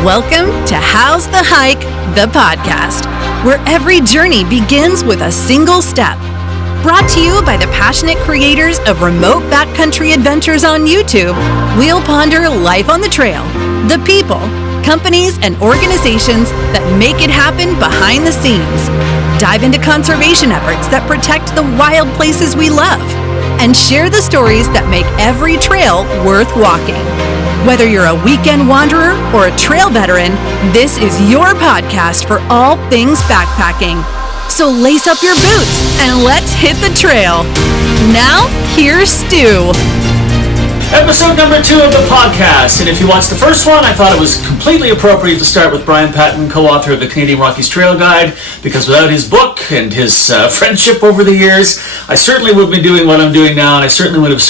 Welcome to How's the Hike, the podcast, where every journey begins with a single step. Brought to you by the passionate creators of remote backcountry adventures on YouTube, we'll ponder life on the trail, the people, companies, and organizations that make it happen behind the scenes. Dive into conservation efforts that protect the wild places we love, and share the stories that make every trail worth walking. Whether you're a weekend wanderer or a trail veteran, this is your podcast for all things backpacking. So lace up your boots and let's hit the trail. Now, here's Stu. Episode number 2 of the podcast, and if you watched the first one, I thought it was completely appropriate to start with Brian Patton, co-author of the Canadian Rockies Trail Guide, because without his book and his friendship over the years, I certainly would have been doing what I'm doing now, and I certainly would have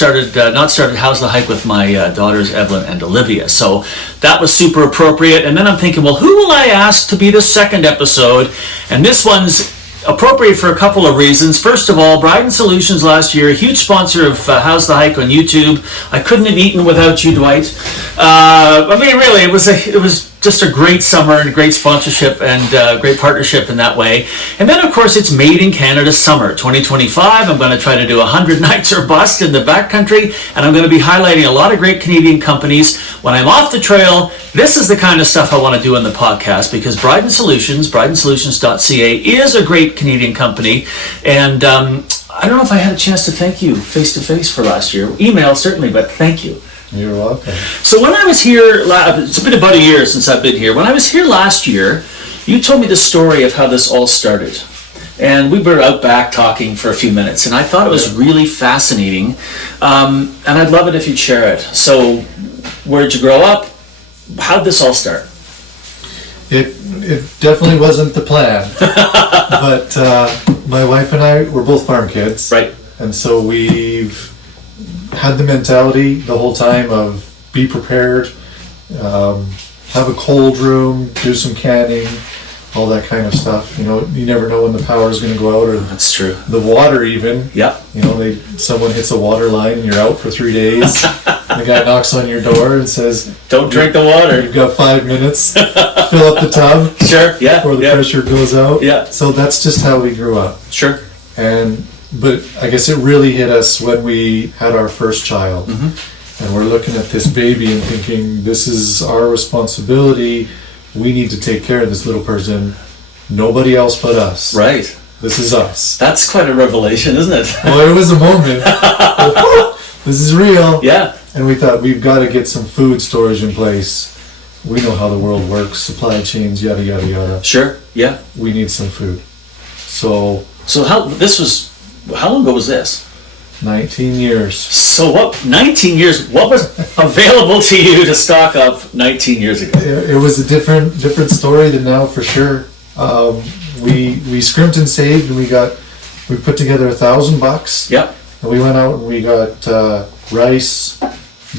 not started How's the Hike with my daughters Evelyn and Olivia. So that was super appropriate, and then I'm thinking, well, who will I ask to be the second episode? And this one's appropriate for a couple of reasons. First of all, Briden Solutions last year, a huge sponsor of How's the Hike on YouTube. I couldn't have eaten without you, Dwight. Really, it was just a great summer and a great sponsorship and great partnership in that way. And then, of course, it's Made in Canada Summer 2025. I'm going to try to do 100 nights or bust in the backcountry, and I'm going to be highlighting a lot of great Canadian companies. When I'm off the trail, this is the kind of stuff I want to do in the podcast, because Briden Solutions, bridensolutions.ca, is a great Canadian company. And I don't know if I had a chance to thank you face-to-face for last year. Email, certainly, but thank you. You're welcome. So when I was here, it's been about a year since I've been here. When I was here last year, you told me the story of how this all started. And we were out back talking for a few minutes, and I thought it was really fascinating. And I'd love it if you'd share it. So where'd you grow up? How'd this all start? It definitely wasn't the plan. But my wife and I were both farm kids. Right. And so we've had the mentality the whole time of be prepared, have a cold room, do some canning, all that kind of stuff. You know, you never know when the power is going to go out, or That's true. the water even. Yep. You know, someone hits a water line and you're out for 3 days. The guy knocks on your door and says, "Don't drink the water. You've got 5 minutes. Fill up the tub." Sure. Yeah. Before the pressure goes out. Yeah. So that's just how we grew up. Sure. But I guess it really hit us when we had our first child. Mm-hmm. And we're looking at this baby and thinking, this is our responsibility. We need to take care of this little person. Nobody else but us. Right. This is us. That's quite a revelation, isn't it? Well, it was a moment. This is real. Yeah. And we thought, we've got to get some food storage in place. We know how the world works, supply chains, yada, yada, yada. Sure. Yeah. We need some food. So how long ago was this? 19 years. So what, 19 years, what was available to you to stock up 19 years ago? It was a different story than now, for sure. We scrimped and saved, and we put together $1,000. Yep. And we went out and we got rice,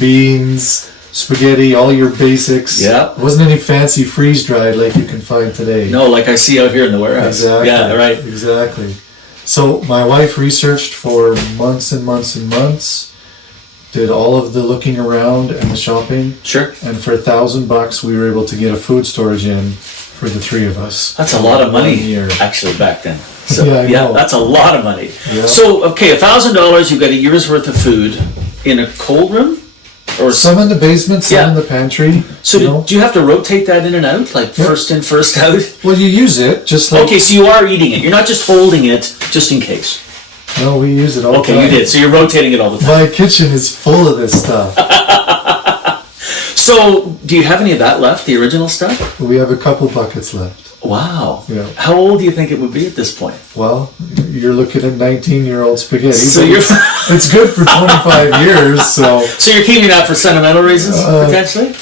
beans, spaghetti, all your basics. Yeah. It wasn't any fancy freeze dried like you can find today. No, like I see out here in the warehouse. Exactly. Yeah, right. Exactly. So my wife researched for months and months and months, did all of the looking around and the shopping. Sure. And for $1,000, we were able to get a food storage in for the 3 of us. That's a lot of money, 1 year. actually, back then. So, Yeah, I know. That's a lot of money. Yeah. So, okay, $1,000, you've got a year's worth of food in a cold room? Or Some in the basement, some Yeah. in the pantry. So you know? do you have to rotate that in and out? Like Yep. first in, first out? Well, you use it just like... Okay, so you are eating it. You're not just holding it just in case. No, we use it all the time. Okay, you did. So you're rotating it all the time. My kitchen is full of this stuff. So do you have any of that left, the original stuff? We have a couple buckets left. Wow. Yeah. How old do you think it would be at this point? Well, you're looking at 19-year-old spaghetti. So but you're... it's good for 25 years, so... So you're keeping that for sentimental reasons, potentially?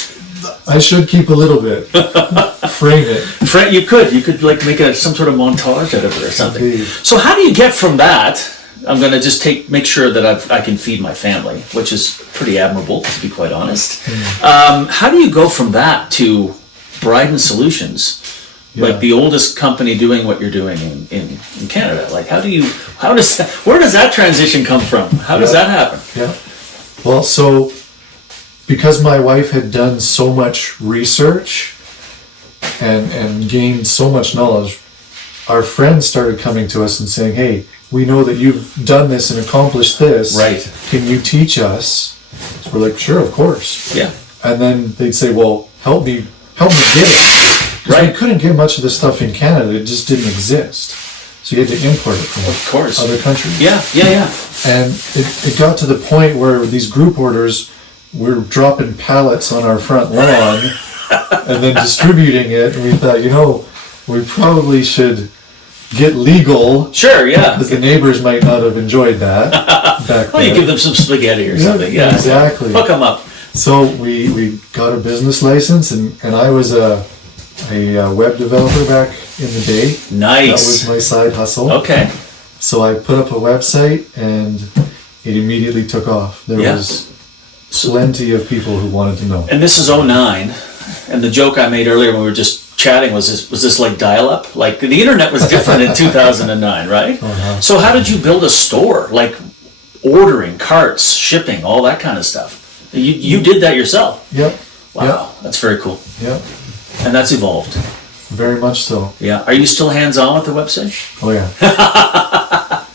I should keep a little bit. Frame it. You could like make some sort of montage out of it or something. Indeed. So how do you get from that? I'm going to just make sure that I can feed my family, which is pretty admirable, to be quite honest. How do you go from that to Briden Solutions? Yeah. Like the oldest company doing what you're doing in Canada. Like where does that transition come from? How does that happen? Yeah. Well, so because my wife had done so much research, and gained so much knowledge. Our friends started coming to us and saying, "Hey, we know that you've done this and accomplished this. Right. Can you teach us?" So we're like, "Sure, of course." Yeah. And then they'd say, "Well, help me get it." Because we couldn't get much of this stuff in Canada. It just didn't exist. So you had to import it from other countries. Yeah. And it got to the point where these group orders were dropping pallets on our front lawn and then distributing it. And we thought, we probably should get legal. Sure, yeah. Because the neighbors might not have enjoyed that back then. You give them some spaghetti or something. Yeah, exactly. Hook them up. So we got a business license, and I was a web developer back in the day. Nice. That was my side hustle. Okay. So I put up a website, and it immediately took off. There was plenty of people who wanted to know. And this is 2009, and the joke I made earlier when we were just chatting was this like dial-up? Like the internet was different in 2009, right? Uh-huh. So how did you build a store? Like ordering, carts, shipping, all that kind of stuff. You did that yourself? Yep. Wow, Yep. That's very cool. Yep. And that's evolved. Very much so. Yeah. Are you still hands-on with the website? Oh yeah.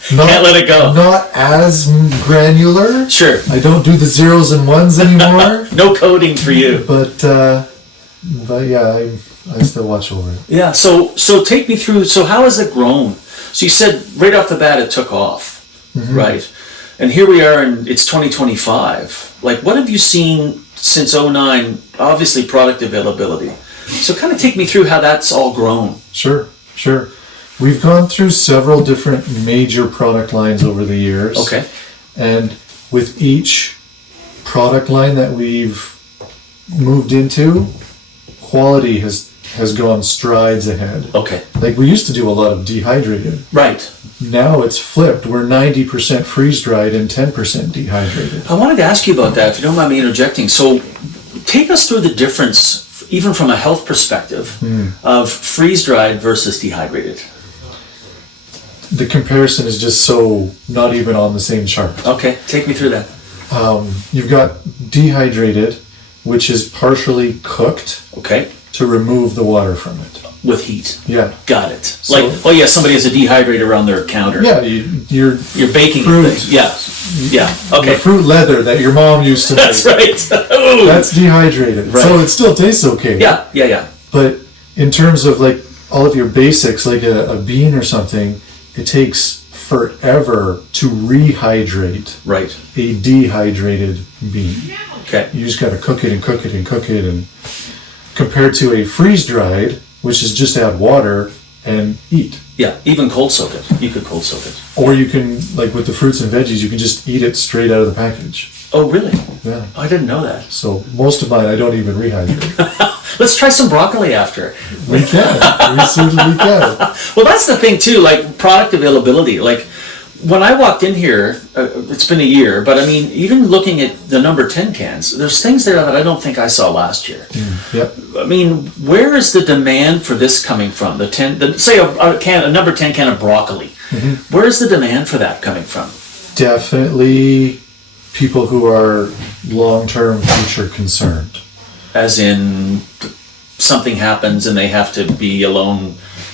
Can't let it go. Not as granular. Sure. I don't do the zeros and ones anymore. No coding for you. But yeah, I still watch over it. Yeah. So take me through. So how has it grown? So you said right off the bat it took off, right? And here we are, and it's 2025. Like, what have you seen since 2009? Obviously, product availability. So kind of take me through how that's all grown. Sure. We've gone through several different major product lines over the years. Okay. And with each product line that we've moved into, quality has gone strides ahead. Okay. Like, we used to do a lot of dehydrated. Right. Now it's flipped. We're 90% freeze-dried and 10% dehydrated. I wanted to ask you about that, if you don't mind me interjecting. So take us through the difference, even from a health perspective, of freeze-dried versus dehydrated. The comparison is just so not even on the same chart. Okay, take me through that. You've got dehydrated, which is partially cooked Okay. to remove the water from it. With heat. Yeah. Got it. Somebody has a dehydrator on their counter. Yeah, you're baking fruit. things. Yeah. Okay. The fruit leather that your mom used to make. That's right. Ooh. That's dehydrated. Right. So it still tastes okay. Yeah. But in terms of like all of your basics, like a bean or something, it takes forever to rehydrate Right. a dehydrated bean. Okay. You just got to cook it and cook it and cook it, and compared to a freeze-dried, which is just add water and eat. Yeah. Even cold soak it. You could cold soak it. Or you can, like with the fruits and veggies, you can just eat it straight out of the package. Oh, really? Yeah. I didn't know that. So most of mine, I don't even rehydrate. Let's try some broccoli after. We can. We certainly can. Well, that's the thing too, like product availability. Like when I walked in here, it's been a year, but I mean, even looking at the number 10 cans, there's things there that I don't think I saw last year. Yep. I mean, where is the demand for this coming from? Say a number 10 can of broccoli. Where is the demand for that coming from? Definitely people who are long-term future concerned. As in, something happens and they have to be alone,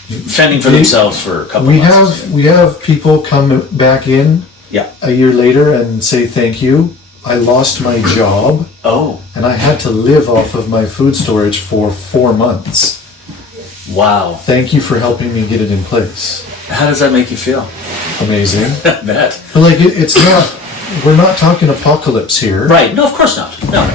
fending for themselves for a couple of months. We have people come back in a year later and say, "Thank you. I lost my job. Oh. And I had to live off of my food storage for 4 months. Wow. Thank you for helping me get it in place." How does that make you feel? Amazing. I bet. But like, it's not, we're not talking apocalypse here. Right. No, of course not. No.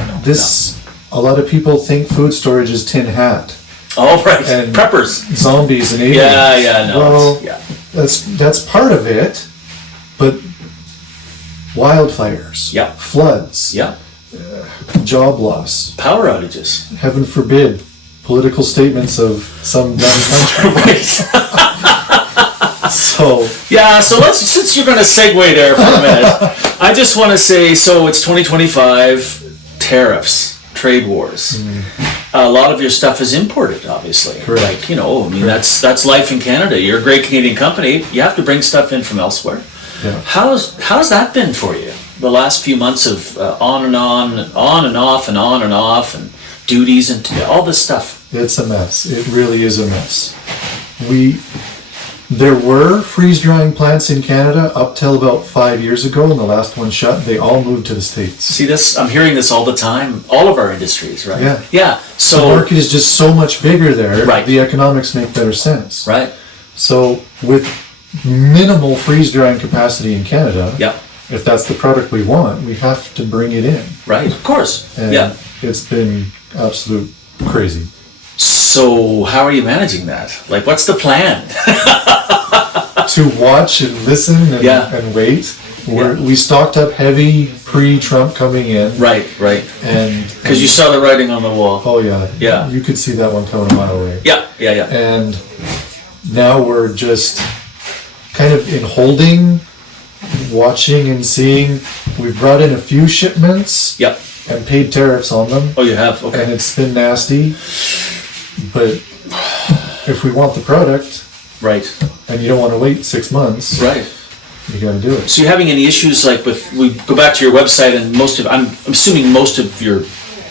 A lot of people think food storage is tin hat. Oh, right. And preppers. Zombies and aliens. No. Well, that's part of it, but wildfires, floods, job loss, power outages, heaven forbid, political statements of some dumb country. Right. So let's, since you're going to segue there for a minute, I just want to say, so it's 2025, tariffs, trade wars. A lot of your stuff is imported, obviously. Correct. Like, that's life in Canada. You're a great Canadian company. You have to bring stuff in from elsewhere. Yeah. How's that been for you? The last few months of on and off, and duties and all this stuff. It's a mess. It really is a mess. There were freeze-drying plants in Canada up till about 5 years ago, and the last one shut. They all moved to the States. See this? I'm hearing this all the time. All of our industries, right? Yeah. Yeah. So the market is just so much bigger there. Right. The economics make better sense. Right. So with minimal freeze-drying capacity in Canada, Yeah. if that's the product we want, we have to bring it in. Right. Of course. And Yeah. it's been absolute crazy. So how are you managing that? Like, what's the plan? To watch and listen and, Yeah. and wait. We stocked up heavy pre-Trump coming in. Right. And Because you saw the writing on the wall. oh yeah. Yeah. You could see that one coming a mile away. Yeah. And now we're just kind of in holding, watching and seeing. We've brought in a few shipments Yep. and paid tariffs on them. Oh, you have? And Okay. it's been nasty. But if we want the product Right. and you don't want to wait 6 months, Right. you got to do it. So you're having any issues like with, we go back to your website and I'm assuming most of your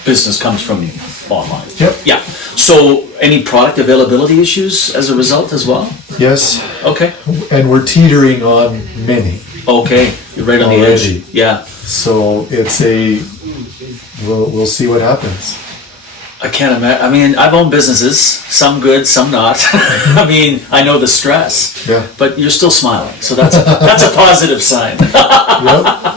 business comes from online. Yep. Yeah. So any product availability issues as a result as well? Yes. Okay. And we're teetering on many. Okay. You're right on the Already. edge. Yeah. So it's we'll see what happens. I can't imagine. I mean, I've owned businesses, some good, some not. I mean, I know the stress. Yeah. But you're still smiling, so that's a positive sign.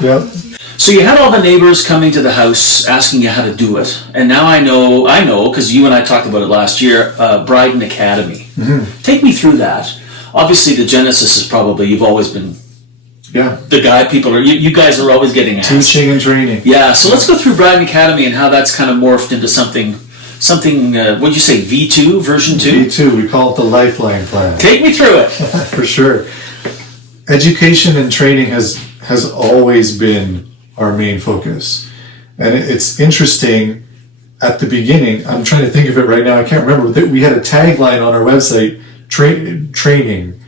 Yep. So you had all the neighbors coming to the house asking you how to do it, and now I know because you and I talked about it last year. Briden Academy. Mm-hmm. Take me through that. Obviously, the genesis is probably you've always been the guy. You guys are always getting asked. Teaching and training. Yeah. So let's go through Briden Academy and how that's kind of morphed into something. What'd you say? V2 version 2. V2. We call it the Lifeline Plan. Take me through it. For sure. Education and training has always been our main focus. And it's interesting, at the beginning, I'm trying to think of it right now, I can't remember, that we had a tagline on our website, training.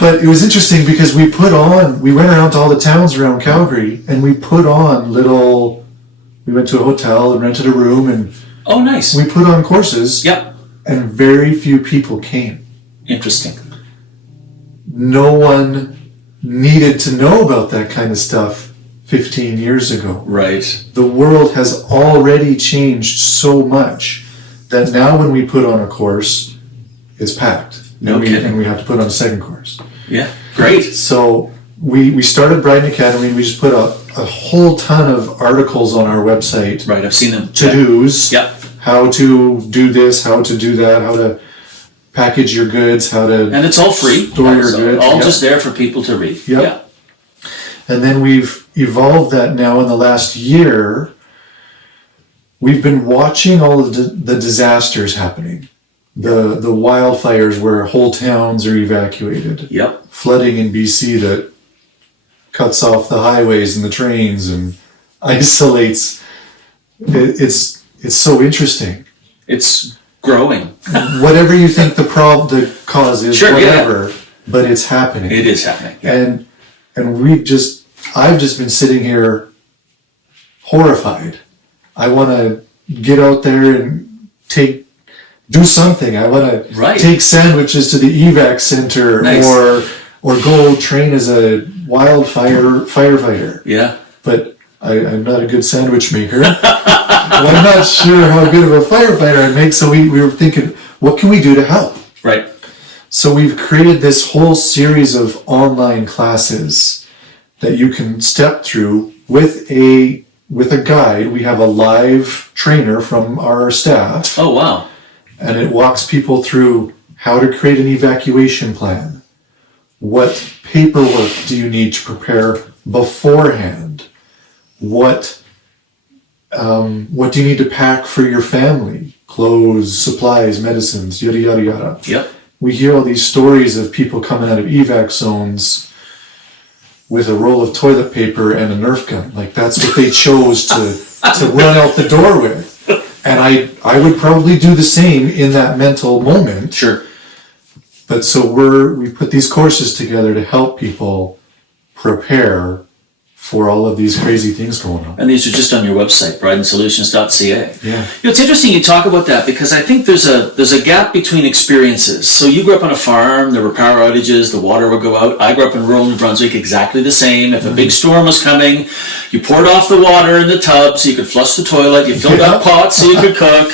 But it was interesting because we went around to all the towns around Calgary, and we went to a hotel and rented a room, and oh, nice. we put on courses. Yep. And very few people came. Interesting. No one needed to know about that kind of stuff 15 years ago. Right. The world has already changed so much that now when we put on a course, it's packed. No kidding. And we have to put on a second course. Yeah. Great. So we started Briden Academy, and we just put a whole ton of articles on our website. Right. I've seen them. To-dos. Yep. How to do this, how to do that, how to package your goods, how to and it's all free. Store your goods. All just there for people to read. Yep. Yeah. And then we've evolved that now in the last year. We've been watching all of the disasters happening. The wildfires where whole towns are evacuated. Yep. Flooding in BC that cuts off the highways and the trains and isolates. It's so interesting. It's growing. Whatever you think the cause is, Sure, whatever, but it's happening. It is happening. Yeah. And I've just been sitting here horrified. I want to get out there and do something. I want to take sandwiches to the evac center. Nice. or go train as a wildfire firefighter. Yeah. But I'm not a good sandwich maker. Well, I'm not sure how good of a firefighter I make, so we were thinking, what can we do to help? Right. So we've created this whole series of online classes that you can step through with a guide. We have a live trainer from our staff. Oh, wow. And it walks people through how to create an evacuation plan. What paperwork do you need to prepare beforehand? What do you need to pack for your family? Clothes, supplies, medicines, yada, yada, yada. Yep. We hear all these stories of people coming out of evac zones with a roll of toilet paper and a Nerf gun. Like, that's what they chose to run out the door with. And I would probably do the same in that mental moment. Sure. But so we put these courses together to help people prepare for all of these crazy things going on. And these are just on your website, bridensolutions.ca. Yeah. It's interesting you talk about that, because I think there's a gap between experiences. So you grew up on a farm, there were power outages, the water would go out. I grew up in rural New Brunswick, exactly the same. If a big storm was coming, you poured off the water in the tub so you could flush the toilet, you filled up pots so you could cook.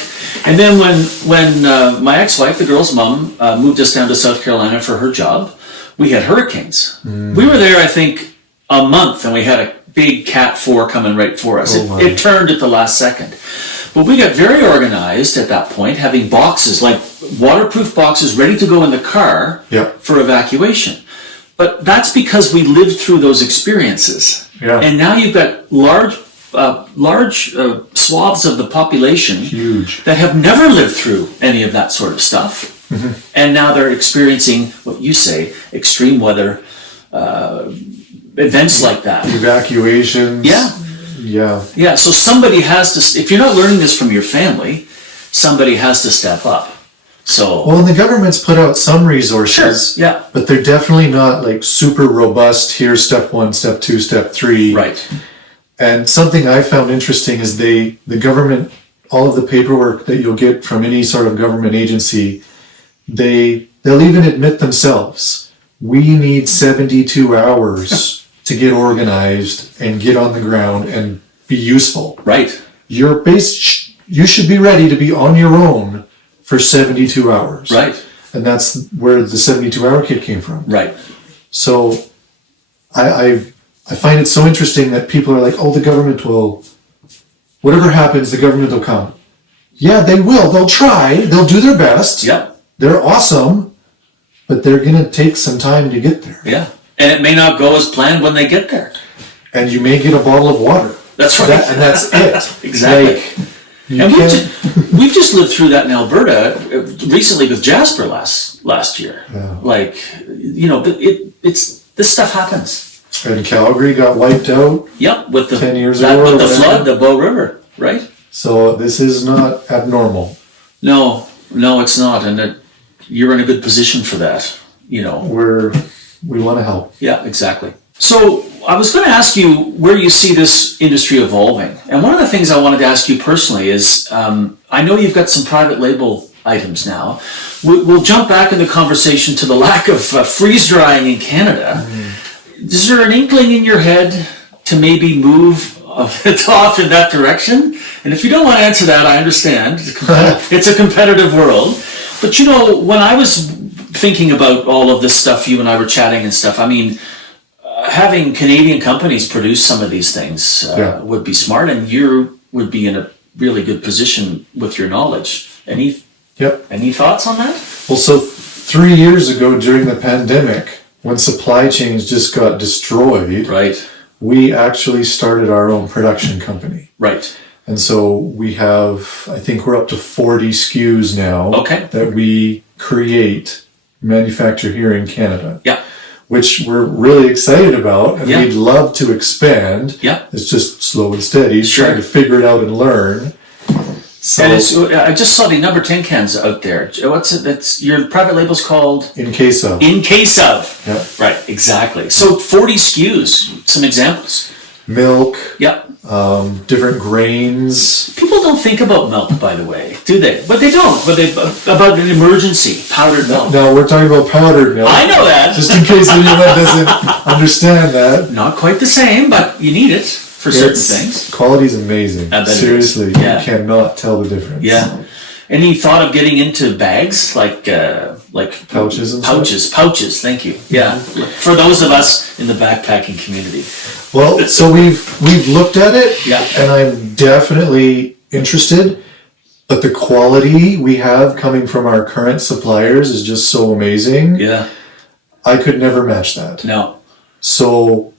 And then when my ex-wife, the girl's mom, moved us down to South Carolina for her job, we had hurricanes. We were there, I think, a month, and we had a big Cat 4 coming right for us. Oh, wow. It turned at the last second. But we got very organized at that point, having boxes, like waterproof boxes ready to go in the car for evacuation. But that's because we lived through those experiences. Yeah. And now you've got large swaths of the population that have never lived through any of that sort of stuff. And now they're experiencing what you say, extreme weather, events like that. Evacuations. Yeah, so somebody has to, if you're not learning this from your family, somebody has to step up. So, well, and the government's put out some resources, but they're definitely not like super robust. Here's step 1, step 2, step 3. Right. And something I found interesting is the government, all of the paperwork that you'll get from any sort of government agency, they'll even admit themselves, we need 72 hours to get organized and get on the ground and be useful. Right. You should be ready to be on your own for 72 hours. Right. And that's where the 72-hour kit came from. Right. So I find it so interesting that people are like, oh, the government will, whatever happens, the government will come. Yeah, they will. They'll try. They'll do their best. Yeah. They're awesome, but they're going to take some time to get there. Yeah. And it may not go as planned when they get there. And you may get a bottle of water. That's right. And that's it. Exactly. And we've just lived through that in Alberta recently with Jasper last year. Yeah. Like, it's this stuff happens. And Calgary got wiped out. Yep, with the 10 years ago. With the flood, the Bow River, right? So this is not abnormal. No, it's not, and you're in a good position for that. We want to help. Yeah, exactly. So I was going to ask you where you see this industry evolving. And one of the things I wanted to ask you personally is, I know you've got some private label items now. We'll jump back in the conversation to the lack of freeze drying in Canada. Is there an inkling in your head to maybe move it off in that direction? And if you don't want to answer that, I understand. It's a competitive world. But when I was thinking about all of this stuff, you and I were chatting and stuff, I mean, having Canadian companies produce some of these things would be smart, and you would be in a really good position with your knowledge. Any thoughts on that? Well, so 3 years ago during the pandemic, when supply chains just got destroyed, we actually started our own production company. Right. And so we have, I think we're up to 40 SKUs now that we manufacture here in Canada. Yeah. Which we're really excited about, and we'd love to expand. Yeah. It's just slow and steady, trying to figure it out and learn. So, and I just saw the number 10 cans out there. What's it? That's your private label's called? In Case Of. In Case Of. Yeah. Right, exactly. So 40 SKUs, some examples. Milk. Yeah. Different grains. People don't think about milk, by the way, do they? But they don't. But about an emergency, powdered milk. No, we're talking about powdered milk. I know that. Just in case anyone doesn't understand that. Not quite the same, but you need it for certain things. Quality's amazing. Seriously, you cannot tell the difference. Yeah. Any thought of getting into bags like pouches and pouches? Pouches. Thank you. Yeah. For those of us in the backpacking community. Well, so we've looked at it, and I'm definitely interested. But the quality we have coming from our current suppliers is just so amazing. Yeah. I could never match that. No. So.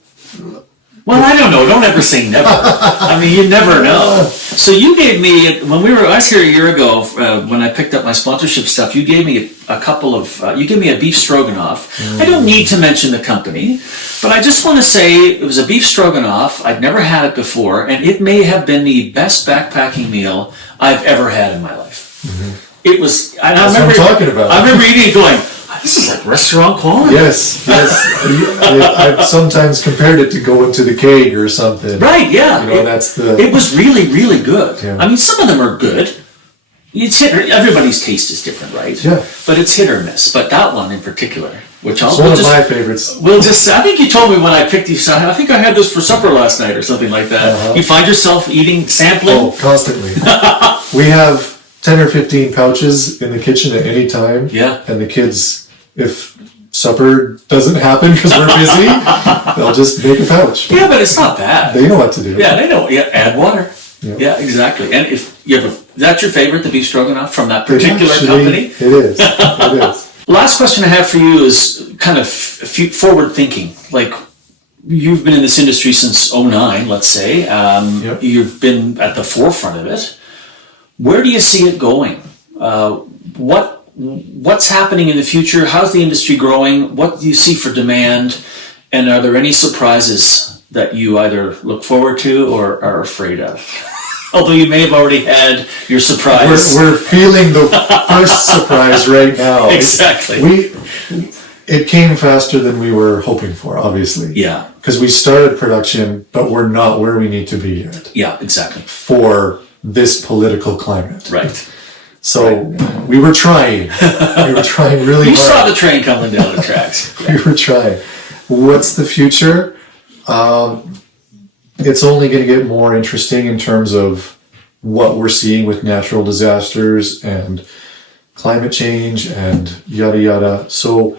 Well, I don't know. Don't ever say never. I mean, you never know. So you gave me, I was here a year ago, when I picked up my sponsorship stuff, you gave me you gave me a beef stroganoff. I don't need to mention the company, but I just want to say it was a beef stroganoff. I'd never had it before, and it may have been the best backpacking meal I've ever had in my life. It was, and That's what I'm talking about. I remember eating it going, I this is like restaurant quality. Yes. I've sometimes compared it to going to the keg or something. Right, yeah. It was really, really good. Yeah. I mean, some of them are good. Everybody's taste is different, right? Yeah. But it's hit or miss. But that one in particular, which it's one of my favorites. I think you told me when I picked these, I think I had this for supper last night or something like that. Uh-huh. You find yourself sampling? Oh, constantly. We have 10 or 15 pouches in the kitchen at any time. Yeah. And the kids, if supper doesn't happen because we're busy, they'll just make a pouch. Yeah, but it's not bad. They know what to do. Yeah, they know. Yeah, add water. Yeah. Yeah, exactly. And if you have that's your favorite, the beef stroganoff from that particular company? It is. It is. Last question I have for you is kind of forward thinking. Like, you've been in this industry since 2009, let's say. Yep. You've been at the forefront of it. Where do you see it going? What's happening in the future? How's the industry growing? What do you see for demand? And are there any surprises that you either look forward to or are afraid of? Although you may have already had your surprise. We're feeling the first surprise right now. Exactly. It came faster than we were hoping for, obviously. Yeah. Because we started production, but we're not where we need to be yet. Yeah, exactly. For this political climate. Right. So we were trying. We were trying really hard. You saw the train coming down the tracks. We were trying. What's the future? It's only going to get more interesting in terms of what we're seeing with natural disasters and climate change and yada yada. So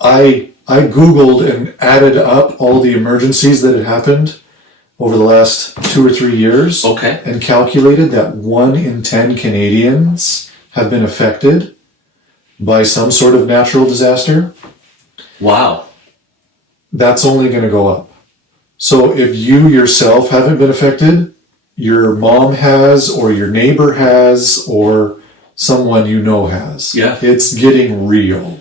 I Googled and added up all the emergencies that had happened over the last 2 or 3 years. Okay. And calculated that 1 in 10 Canadians have been affected by some sort of natural disaster. Wow. That's only going to go up. So if you yourself haven't been affected, your mom has, or your neighbor has, or someone you know has. Yeah. It's getting real.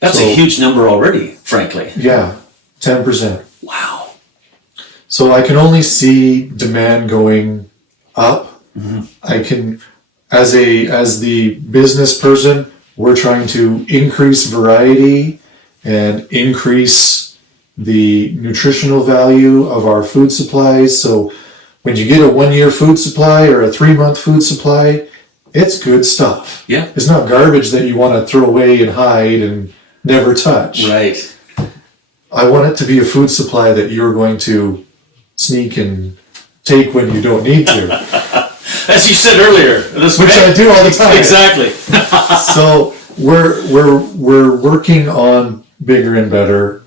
That's a huge number already, frankly. Yeah, 10%. Wow. So I can only see demand going up. Mm-hmm. I can, as the business person, we're trying to increase variety and increase the nutritional value of our food supplies. So when you get a 1-year food supply or a 3-month food supply, it's good stuff. Yeah. It's not garbage that you want to throw away and hide and never touch. Right. I want it to be a food supply that you're going to sneak and take when you don't need to. As you said earlier. Which I do all the time. Exactly. So we're working on bigger and better,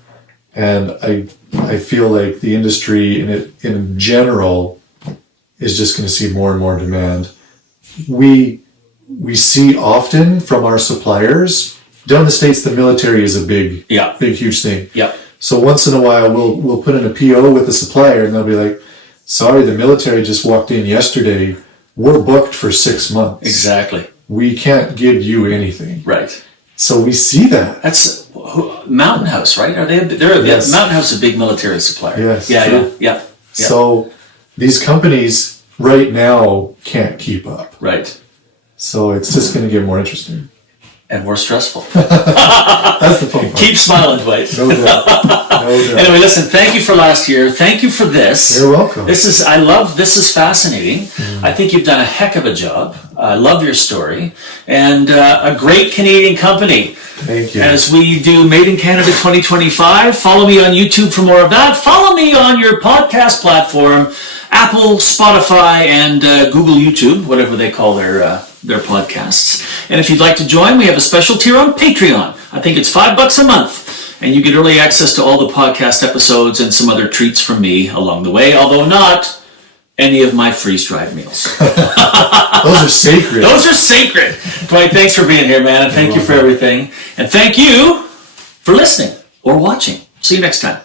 and I feel like the industry in general is just going to see more and more demand. We see often from our suppliers down in the States, the military is a big huge thing. Yeah. So once in a while we'll put in a PO with the supplier and they'll be like, sorry, the military just walked in yesterday. We're booked for 6 months. Exactly. We can't give you anything. Right. So we see that. That's Mountain House, right? Yes. Mountain House is a big military supplier. Yes. Yeah. So these companies right now can't keep up. Right. So it's just going to get more interesting. And more stressful. That's the fun part. Keep smiling, Dwight. No doubt. Anyway, listen, thank you for last year. Thank you for this. You're welcome. This is fascinating. I think you've done a heck of a job. I love your story. And a great Canadian company. Thank you. As we do Made in Canada 2025. Follow me on YouTube for more of that. Follow me on your podcast platform, Apple, Spotify, and Google YouTube, whatever they call their podcasts. And if you'd like to join, we have a special tier on Patreon. I think it's $5 a month. And you get early access to all the podcast episodes and some other treats from me along the way, although not any of my freeze-dried meals. Those are sacred. Those are sacred. Dwight, thanks for being here, man, and thank you for everything. And thank you for listening or watching. See you next time.